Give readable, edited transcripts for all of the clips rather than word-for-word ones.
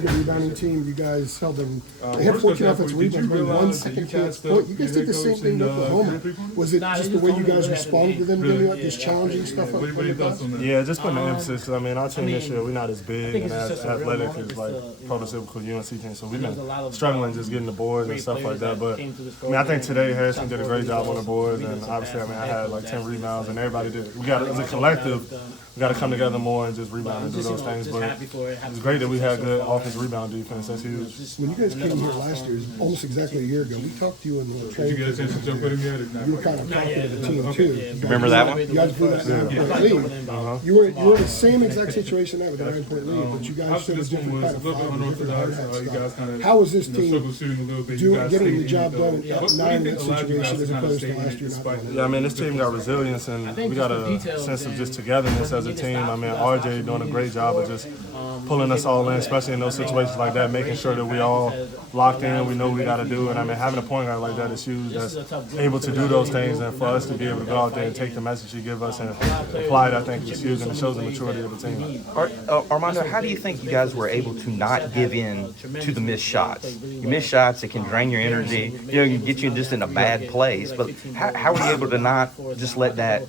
Good rebounding team. You guys held them. They had 14 offensive rebounds, but 1 second chance point. You guys did the same thing with Oklahoma. Was it just the way you guys responded to them doing it, just challenging stuff up? Yeah, just putting the emphasis. I mean, our team this year, we're not as big and as athletic as like prototypical UNC team, so we've been struggling just getting the boards and stuff like that. But I mean, I think today Harrison did a great job on the boards, and obviously, I mean, I had like 10 rebounds, and everybody did. We got as a collective. We got to come together more and just rebound and do those things. But it's great that we had good offensive rebound defense. That's huge. When you guys came here last year, it was almost exactly a year ago. We talked to you in the training. You were kind of talking to the team too. Remember that one? You guys blew that 9-point lead. You were in the same exact situation now with the 9-point lead, but you guys showed a different kind of fight, different hard hat stuff. How was this team getting the job done in that 9-minute situation as opposed to last year not doing it? Yeah, I mean, this team got resilience, and we got a sense of just togetherness as a team. I mean, RJ doing a great job of just pulling us all in, especially in those situations like that, making sure that we all locked in, we know what we got to do. And I mean, having a point guard like that is huge, that's able to do those things, and for us to be able to go out there and take the message you give us and apply it, I think is huge, and it shows the maturity of the team. Armando, how do you think you guys were able to not give in to the missed shots? You miss shots, it can drain your energy, can get you just in a bad place, but how were you able to not just let that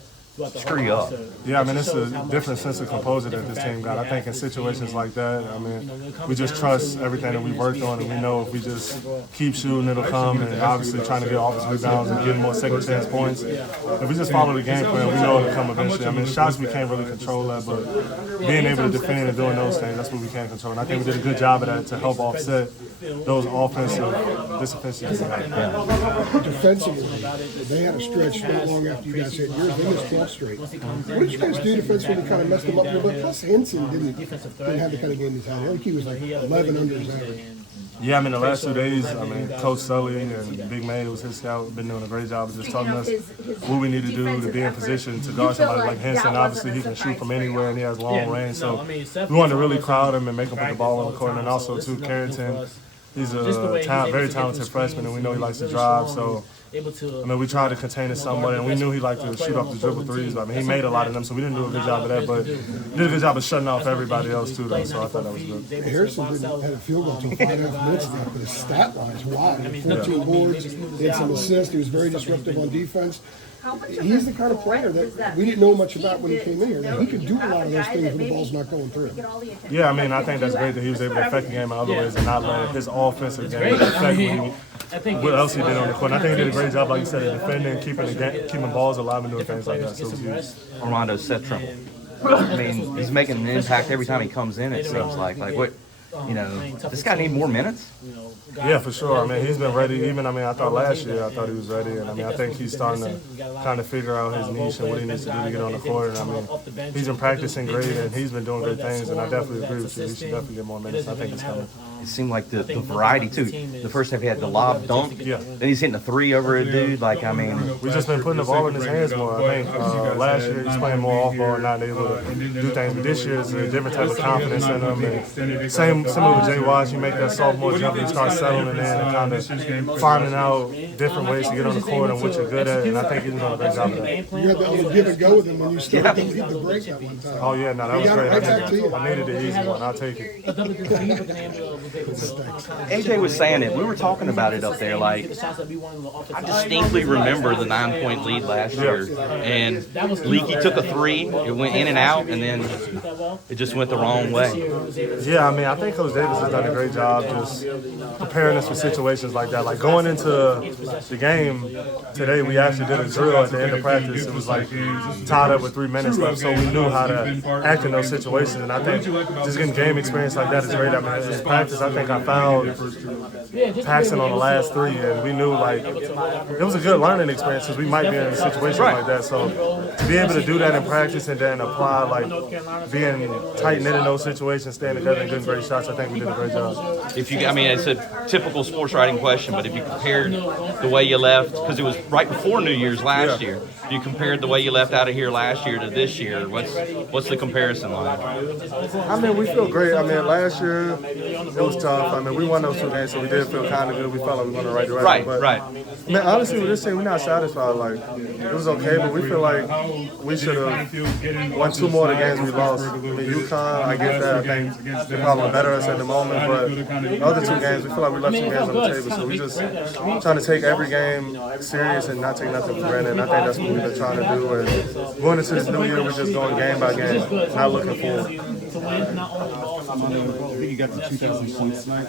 screw you up? Yeah, I mean, it's a different sense of composure that this team got. I think in situations like that, I mean, we just trust everything that we worked on, and we know if we just keep shooting, it'll come, and obviously trying to get offensive rebounds and getting more second chance points. If we just follow the game plan, we know it'll come eventually. I mean, shots we can't really control that, but being able to defend and doing those things, that's what we can control. And I think we did a good job of that to help offset those offensive disappointments. Defensively, they had a stretch not long after you guys hit yours. They missed 12 straight. What did you guys do defensively to kind of mess them up a little bit? Plus, Henson didn't have the kind of game he's had. I think he was like 11 under his average. Yeah, I mean, the last 2 days, I mean, Coach Sully and Big May, was his scout, been doing a great job of just telling us what we need to do to be in position to guard somebody like Henson. Obviously, he can shoot from anywhere, and he has long range, so we wanted to really crowd him and make him put the ball on the court. And also, too, Carrington, he's a very talented freshman, and we know he likes to drive, so I mean, we tried to contain it somewhat, and we knew he liked to shoot off the dribble threes. But I mean, he made a lot of them, so we didn't do a good job of that. But did a good job of shutting off everybody else too, though. So I thought that was good. Harrison didn't have a field goal until 5.5 minutes ago, but his stat line is wild. 14 boards, he had some assists. He was very disruptive on defense. He's the kind of player that we didn't know much about when he came in here. He could do a lot of those things when the ball's not going through. Yeah, I mean, I think that's great that he was able to affect the game in other ways and not let his offensive game affect what else he did on the court. And I think he did a great job, like you said, of defending, keeping balls alive and doing things like that. So it was huge. Armando set triple. I mean, he's making an impact every time he comes in, it seems like. Like, what, this guy need more minutes? Yeah, for sure. I mean, he's been ready. Even, I mean, I thought last year, I thought he was ready. And, I mean, I think he's starting to kind of figure out his niche and what he needs to do to get on the court. And, I mean, he's been practicing great, and he's been doing great things. And I definitely agree with you. He should definitely get more minutes. I think it's coming. It seemed like the variety, too. The first half he had the lob dunk. Yeah. Then he's hitting a three over a dude. Like, I mean, we've just been putting the ball in his hands more. I think last year he's playing more off ball and not able to do things. But this year it's a different type of confidence in him. And similar with Jay Watts, you make that sophomore jump and start settling in and kind of finding out different ways to get on the court and what you're good at. And I think he's doing a great job of that. You had to give and go with him when you still didn't hit the break that one time. Oh, yeah, no, that was great. I needed the easy one. I'll take it. AJ was saying it. We were talking about it up there. Like, I distinctly remember the 9-point lead last year, and Leaky took a three. It went in and out, and then it just went the wrong way. Yeah, I mean, I think Coach Davis has done a great job just preparing us for situations like that. Like going into the game today, we actually did a drill at the end of practice. It was like tied up with 3 minutes left, so we knew how to act in those situations. And I think just getting game experience like that is great. I mean, in practice, I think I fouled Paxton on the last 3, and we knew like it was a good learning experience because we might be in a situation like that. So to be able to do that in practice and then apply like being tight knit in those situations, staying together and getting great shots, I think we did a great job. If you, I mean, it's a typical sports writing question, but if you compared the way you left, because it was right before New Year's last year, you compared the way you left out of here last year to this year. What's the comparison like? I mean, we feel great. I mean, last year it was tough. I mean, we won those 2 games, so we did feel kind of good. We felt like we were going the right direction. Right. I mean, honestly, with this team, we're not satisfied. Like, it was okay, but we feel like we should have won 2 more of the games we lost. I mean, UConn, I get that. I think they're probably a better better us at the moment. But the other 2 games, we feel like we left some games on the table. So we just trying to take every game serious and not take nothing for granted. And I think that's what we've been trying to do. And going into this new year, we're just going game by game, not looking forward. Armando, I think you got to 2,000 points tonight.